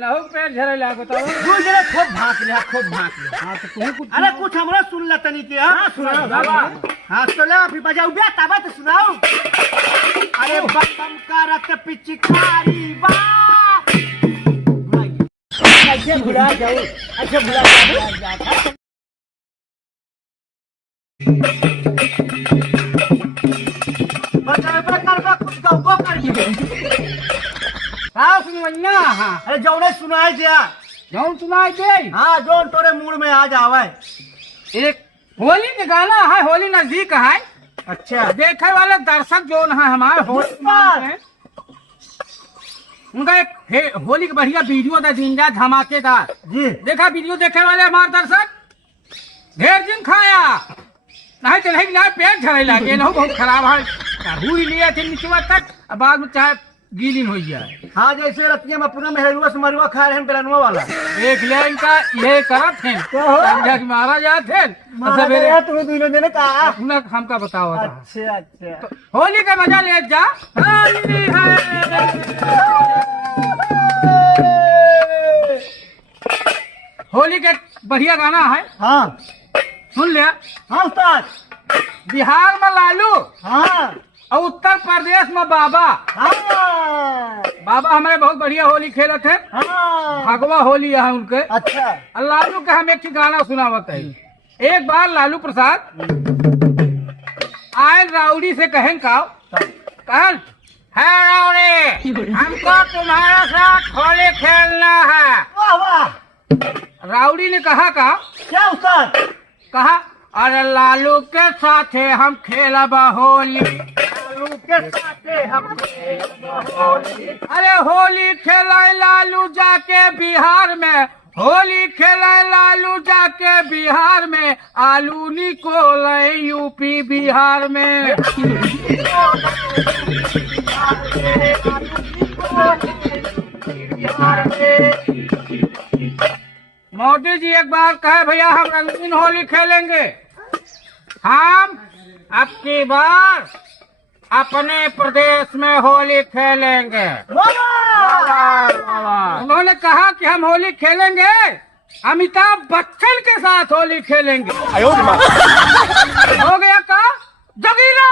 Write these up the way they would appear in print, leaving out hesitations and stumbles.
लहू पेट झरे ला बताओ तू जरा खूब भाग ले हां तो तू कुछ अरे कुछ हमरा सुन ल तनी के हां सुनाओ बाबा हां तो ला फिर बजाओ बे तब तो सुनाओ अरे बम करत पिचकारी बा अच्छा भुला जाओ बता कुछ गप्पो कर हाँ सुनवैया हाँ अरे जौने सुनाई दिया जौन सुनाई दे हाँ जौन तोरे मूड में आ जावे एक होली के गाना है होली नजदीक है अच्छा देखे वाले दर्शक जो है हमारे होली मानते हैं उनका एक होली का बढ़िया वीडियो था जिंदा धमाकेदार जी देखा वीडियो देखे वाले हमारे दर्शक ढेर दिन खाया नहीं तो नहीं ना पेट झड़े लगे ना बहुत खराब है हुई लिया थे नीचवा तक बाद में चाहे गीलिन हो जाए हाँ जैसे रतिया में पूरा मेहरुआ से मरुआ खा रहे हैं बेलनुआ वाला एक लाइन का ये करत हैं समझा कि मारा जात है सवेरे तुम्हें दूल्हे देने कहा अपना हमका बताओ अच्छा अच्छा तो होली का मजा ले जा होली है होली के बढ़िया गाना है हाँ सुन लिया हाँ उस्ताद बिहार में लालू हाँ और उत्तर प्रदेश में बाबा हाँ बाबा हमारे बहुत बढ़िया होली खेले थे हाँ भगवा होली है उनके अच्छा और लालू के हम एक गाना सुनावत है एक बार लालू प्रसाद आयल राउडी से कहें कहन है राउडी हमको तुम्हारे साथ होली खेलना है वाह वाह राउडी ने कहा क्या उस्ताद कहा अरे लालू के साथ हम खेलब होली लालू के साथे हम अरे होली खेले लालू जाके बिहार में होली खेले लालू जाके बिहार में आलू निकोल यूपी बिहार में मोदी जी एक बार कहे भैया हम रंगीन होली खेलेंगे हम अब की बार अपने प्रदेश में होली खेलेंगे उन्होंने कहा कि हम होली खेलेंगे अमिताभ बच्चन के साथ होली खेलेंगे हो गया का जगीरा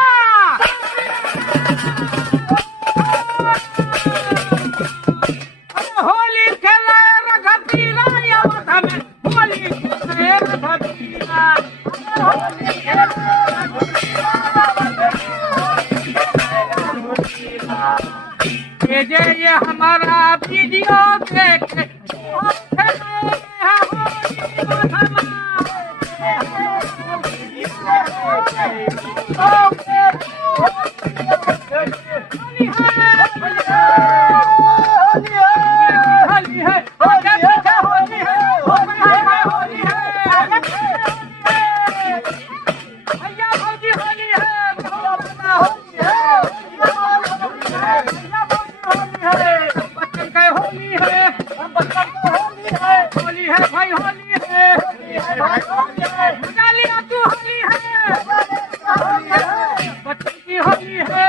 होली खेले रघबीरा यावत में होली खेले रघबीरा ये हमारा वीडियो देखे होली है भाई होली है मजा लिया तू होली है बच्चन की होली है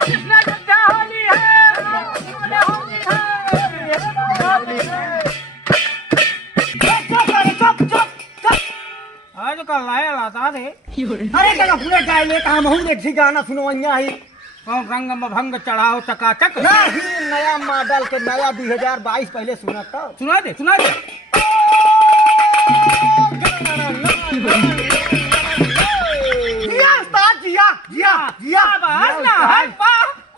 कृष्णा गद्दा होली है आज कल लाया लाता थे अरे क्या पूरे गायले काम हूँ एक गाना सुनवैया ही कौन रंग में भंग चढ़ाओ चकाचक नहीं नया मॉडल के नया 2022 पहले सुना था सुना दे जिया उस्ताद जिया ना है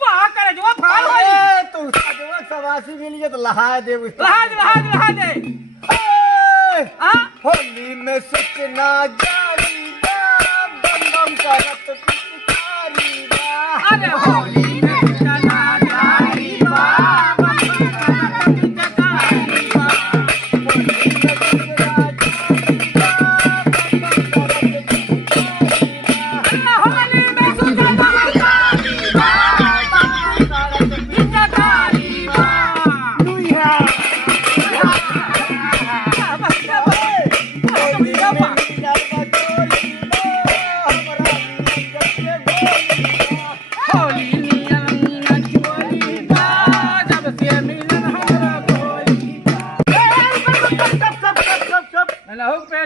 वाह करे जो फाल हो अरे तो उस्ताद सवासी मिल गया तो लहा दे लहा दे हां होली में सुखना जारी बम बम करत पिचकारी अरे होली में चला जारी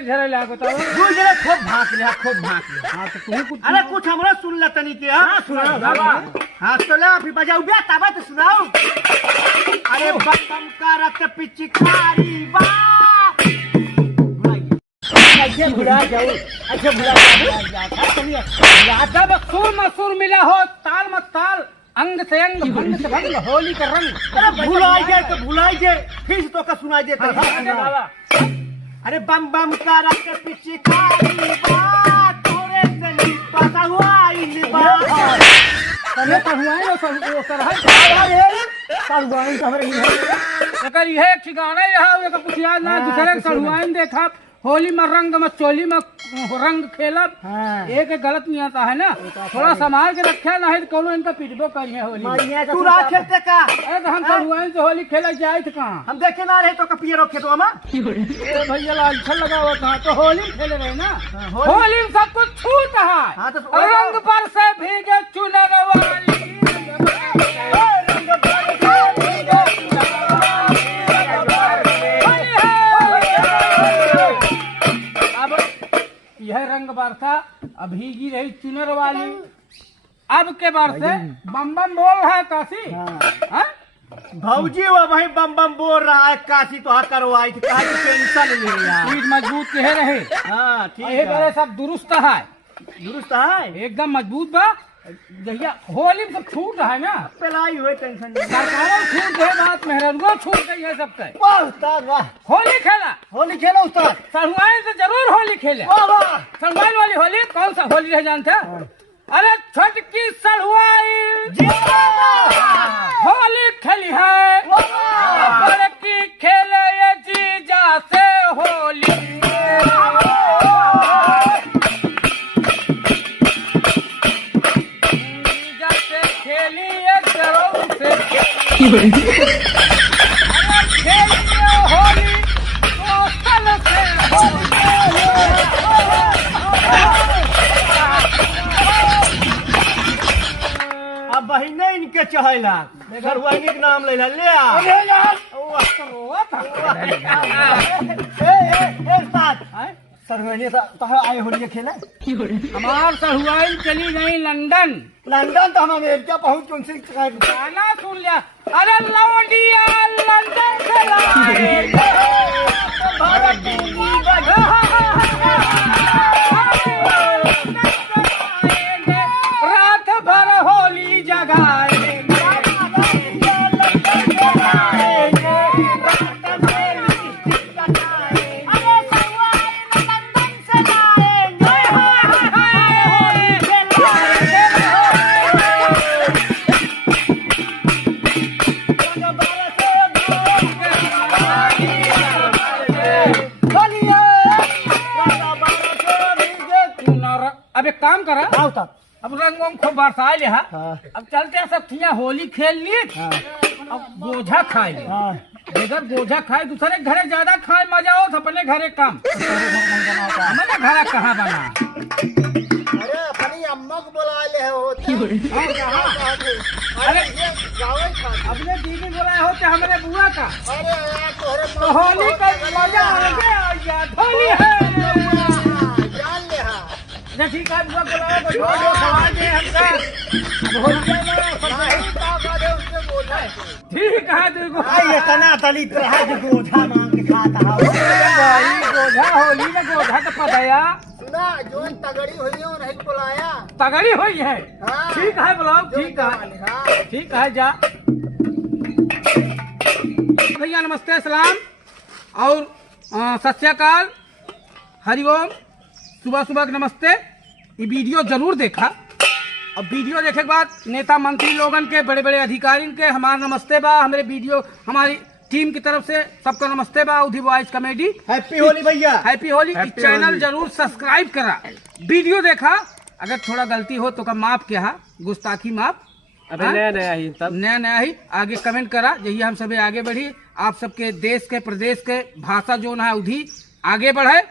पेट झरेला बताओ। दू जने खूब भाग लिया हाँ तो तू कुछ अरे कुछ हमरा सुन ला तनी के हां सुनाओ हां तो ले अभी बजाऊ बे तब तो सुनाओ। अरे बम बम करत पिचकारी बा अच्छा भुला जाओ जब सुर में सुर मिला हो ताल में ताल अंग से अंग भंग से भंग होली का रंग। अरे भुलाई जाए फिर से तो का सुनाई दे अरे बम बम करत पिचकारी बा तोरे से नी पता हुआ इन बा तने पहुआए वो सर है पहुआए खबर ही है एकर यह ठिकाना ही रहा एकर कुछ याद ना दूसरे पहुआए देखा होली में रंग में चोली में रंग खेलब एक गलत नहीं आता है ना। थोड़ा संभाल के रखे ना है तो कोनो इनका पिटबो करिए होली तू रात खेलते का अरे तो हम पहुआए से होली खेला जाए थे कहां हम देखे ना रहे तो कपिए रखे तो हम भैया लाल छल लगा हुआ कहां तो होली खेले रहे ना। होली में सब कुछ छूट है रंग पर से भीगे चुनर वाली यह रंग बरसा अभीगी रही चुनर वाली। अब के बार से बम बम बोल रहा है काशी भौजी वो भाई बम बम बोल रहा है काशी तो करवाई थी कहा टेंशन ले यार पीठ मजबूत के रहे। हाँ ठीक है मेरे सब दुरुस्त है एकदम मजबूत बा। जहिया होली में सब छूट है ना पलाई हुए टेंशन सरकारों छूट है बात मेहरबानी छूट गई है सबके। वाह उस्ताद वाह होली खेला उस्ताद सरुआइन से जरूर होली खेले। सरुआइन वाली होली कौन सा होली रह जानते अरे छटकी सरुआइन होली खेली है बड़की खेले ये जीजा से होली अब बहिने इनके चहेला सरवानी के नाम ले ले सरवानी तो आए होली खेला हमार सरहुआइन चली गई लंदन तो हम अमेरिका पहुंच कौन से गाना सुन लिया। अरे लौंडिया लंदन से लाए रात भर होली जगाए अब एक काम करा अब रंग वंग खूब बरसा ले अब चलते हैं सब थिया होली खेल लिए अब गोझा खाए इधर गोझा खाए दूसरे घरे ज्यादा खाए मजा हो तो अपने घरे कम हमारे घर कहाँ बना। अरे अपनी अम्मा को बुला ले अरे अपने दीदी बुलाए होते हमारे बुआ का तो होली का मजा आ गया होली है ठीक है बुआ बुलाओ ठीक है देखो इतना दलित रहा जो गोझा मांग के खाता गोझा होली में गोझा तो पताया सुना जो तगड़ी हुई है नहीं बुलाया तगड़ी हुई है। ठीक है बुलाओ ठीक है जा भैया नमस्ते सलाम और सत श्री अकाल हरिओम सुबह सुबह नमस्ते। ये वीडियो जरूर देखा और वीडियो देखे के बाद नेता मंत्री लोगन के बड़े बड़े अधिकारी के हमारा नमस्ते बा। हमारे वीडियो हमारी टीम की तरफ से सबका नमस्ते बा। उधी वॉइस कॉमेडी हैप्पी होली भैया हैप्पी होली। चैनल जरूर सब्सक्राइब करा। वीडियो देखा अगर थोड़ा गलती हो तो का माफ किया गुस्ताखी माफ नया ही आगे कमेंट करा यही हम सभी आगे बढ़ी आप सबके देश के प्रदेश के भाषा जो है उधी आगे बढ़े।